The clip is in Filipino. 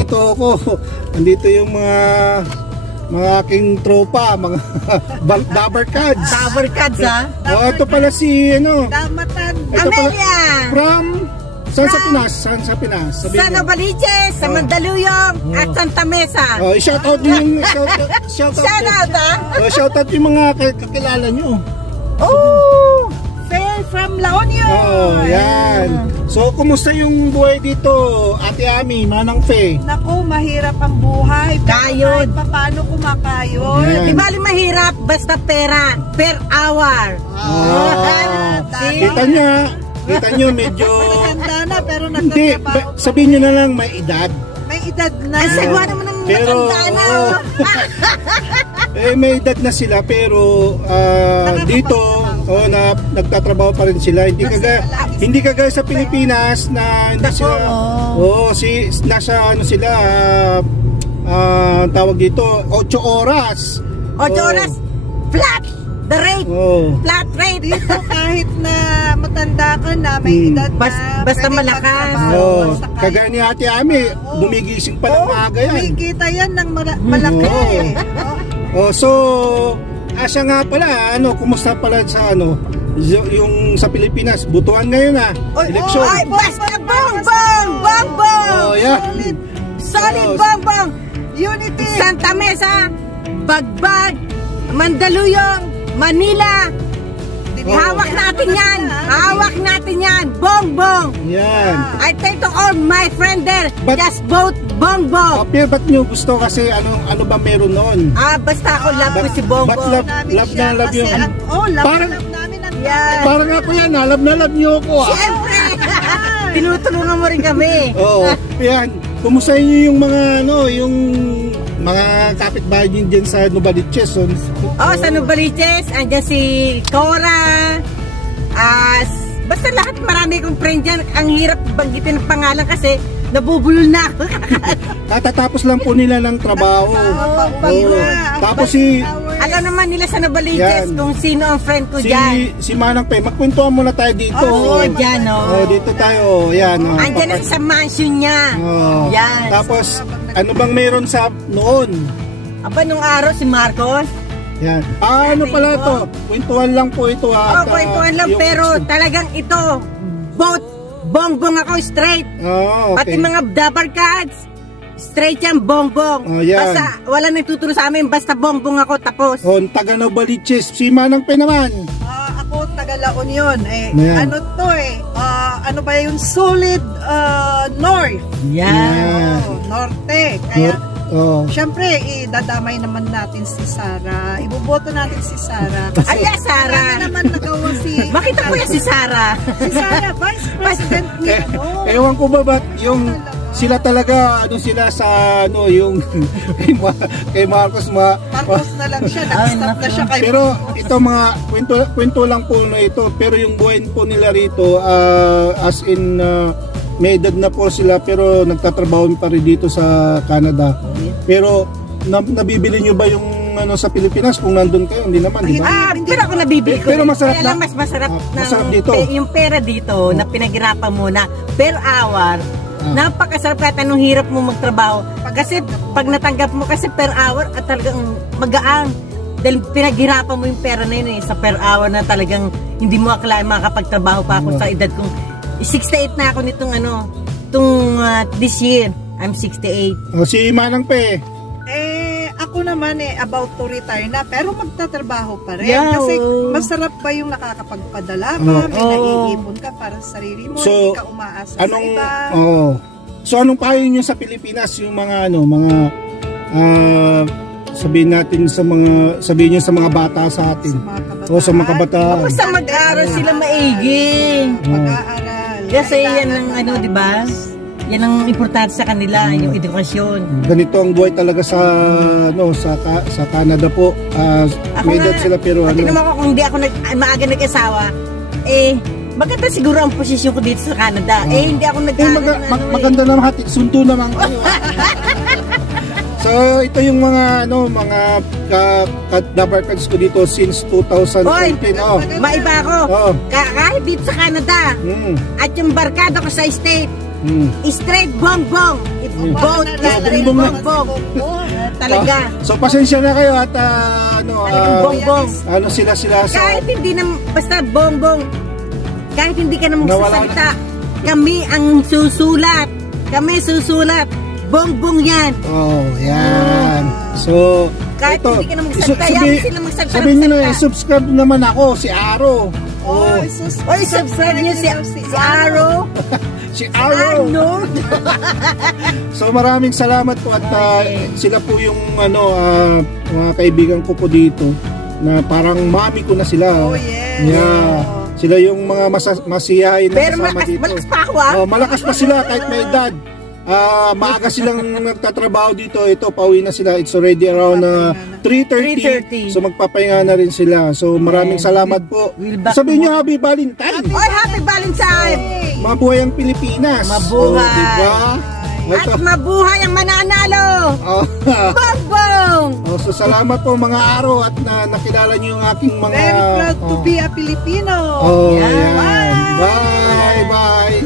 nandito ako. Nandito yung mga aking tropa, mga Dabber Cats. Dabber Cats, ha? Oh, ito pala si Damatan. Amelia. From saan sa Pinas? Saan sa Pinas? Sa Novaliches, sa Mandaluyong, at Santa Mesa. Oh, i-shout out niyo yung shout out. Oh, shout out yung mga kakilala niyo. Oh! Faye from La Union. Oh, yan. So, kumusta yung buhay dito, Ate Ami, Manang Faye? Naku, mahirap ang buhay. Kayod. Paano kumakayod? Yan. Di bali mahirap, basta pera, per hour. Kita nyo, medyo... Maganda na, pero Hindi, sabihin nyo na lang, may edad. May edad na. Ang sagwa naman ng matanda na. May edad na sila, pero dito, nagtatrabaho pa rin sila. Hindi kagaya sa Pilipinas na hindi sila... nasa ano sila, tawag dito, 8 oras. 8 oras, flat! The rate, flat rate. Dito kahit na matanda ka na, may edad na, basta malakas. Kagaya ni Ate Ami, bumigising pa ng maaga yan. Kumikita yan ng malaki. So, Asya nga pala, kumusta pala sa yung sa Pilipinas, butuan ngayon eleksyon. Ay, basta bongbong! Oh, yeah. Solid bongbong! Unity! Santa Mesa, Bagbag, Mandaluyong, Manila. Hawak natin yan! Hawak natin yan! Bongbong! Yan. I tell to all my friend there, just vote Bongbong! Pero ba't nyo gusto kasi ano ba meron noon? Basta ako love ko si Bongbong. Ba't love na love yun? Love namin ang parang ako yan, love na love nyo ako. Siyempre! Tinutulungan mo rin kami. Oo, yan. Kumusta nyo yung mga yung mga kapitbahay nyo dyan sa Novaliches? Sa Novaliches, andyan si Cora. Basta lahat, marami kong friend dyan. Ang hirap banggitin ng pangalan kasi nabubulol na ako. Katatapos lang po nila ng trabaho. Tapos alam naman nila sa Novaliches kung sino ang friend ko dyan. Si Manang Pe, magkwentuhan muna tayo dito. Dyan dito tayo. Yan. Andyan na sa mansion niya. Yan. Tapos, ano bang meron sa noon? Nung araw si Marcos. Yan. Ano pala ito? Kwentuhan lang po ito. Kwentuhan lang, pero talagang ito, both bongbong ako straight. Okay. Pati mga Dabber Cats, straight yan, bongbong. Basta wala nagtuturo sa amin, basta bongbong ako, tapos. Taga Novaliches. Si Manang Pe naman. Ako taga La Union. Ano to ano ba yung solid north? Yan. Norte. Kaya siyempre, dadamay naman natin si Sara. Iboboto natin si Sara. Ay, Sara! Naman nagawa makita ko yan si Sara. Si Sara, Vice President ni Ewan ko ba yung sila talaga, sila sa, yung kay Marcos Marcos na lang siya, nag-stop na siya kay Pero ito mga, kwento lang po na ito, pero yung buhay po nila rito, as in, may edad na po sila pero nagtatrabaho pa rin dito sa Canada. Pero nabibili nyo ba yung sa Pilipinas kung nandun kayo? Hindi naman, di ba? Pero ako nabibili ko. Pero masarap na. Mas masarap dito. Yung pera dito na pinaghirapan mo na per hour. Napakasarap kahit anong hirap mo magtrabaho. Kasi pag natanggap mo kasi per hour at talagang magaan. Dahil pinaghirapan mo yung pera na yun sa per hour na talagang hindi mo akalain makakapagtrabaho pa ako sa edad kong 68 na ako nitong this year. I'm 68. Si Manang Pe. Ako naman about to retire na pero magtatrabaho pa rin. Kasi masarap ba yung nakakapagpadala ka, may naiipon ka para sa sarili mo, hindi ka umaasa sa iba. So anong payo nyo sa Pilipinas yung mga sabihin nyo sa mga bata sa atin? Sa mga kabataan. Basta mag-aaral sila maigi. Mag-aaral. Kasi yan ang di ba? Yan ang importante sa kanila, yung edukasyon. Ganito ang buhay talaga sa Canada po. May edad sila pero tingnan mo kung hindi ako maaga nag-asawa, maganda siguro ang posisyon ko dito sa Canada. Hindi ako maganda naman hatid, sundo naman kayo. So ito yung mga Dabber Cats ko dito since 2014. Maiba ako. Kahit dito sa Canada. At yung barkada ko sa state, straight bongbong. If Both is bongbong. Talaga. So pasensya na kayo at Talagang bongbong. sila sa Kahit hindi na, basta bongbong, kahit hindi ka na Nawala magsasalita, kami ang susulat. Kami susulat. Bongbong yan. Oh, yan. So, Kahit ito, hindi ka na magsalita, yan sila magsalita. sabihin nyo na, subscribe naman ako, si Aro. Oh, Oy, subscribe niyo si Aro. Si Aro. Arnold. So maraming salamat po at sila po yung mga kaibigan ko po dito na parang mami ko na sila. Oh, yes. Yeah. Sila yung mga masiyahin na Pero kasama dito. malakas pa ako ah. Oh, malakas pa sila kahit may edad. Maaga silang nagtatrabaho dito. Ito, pauwi na sila. It's already around 3:30. 3:30. So magpapahinga na rin sila. So maraming salamat po. Sabihin nyo Happy Valentine. Oy, Happy Valentine. Mabuhay ang Pilipinas. Mabuhay. Oh, diba? At mabuhay ang mananalo. Oh. Bongbong. Oh, so salamat po mga Aro at nakilala niyo yung aking mga Very proud to be a Filipino. Oh, Yeah. yan. Bye. Bye.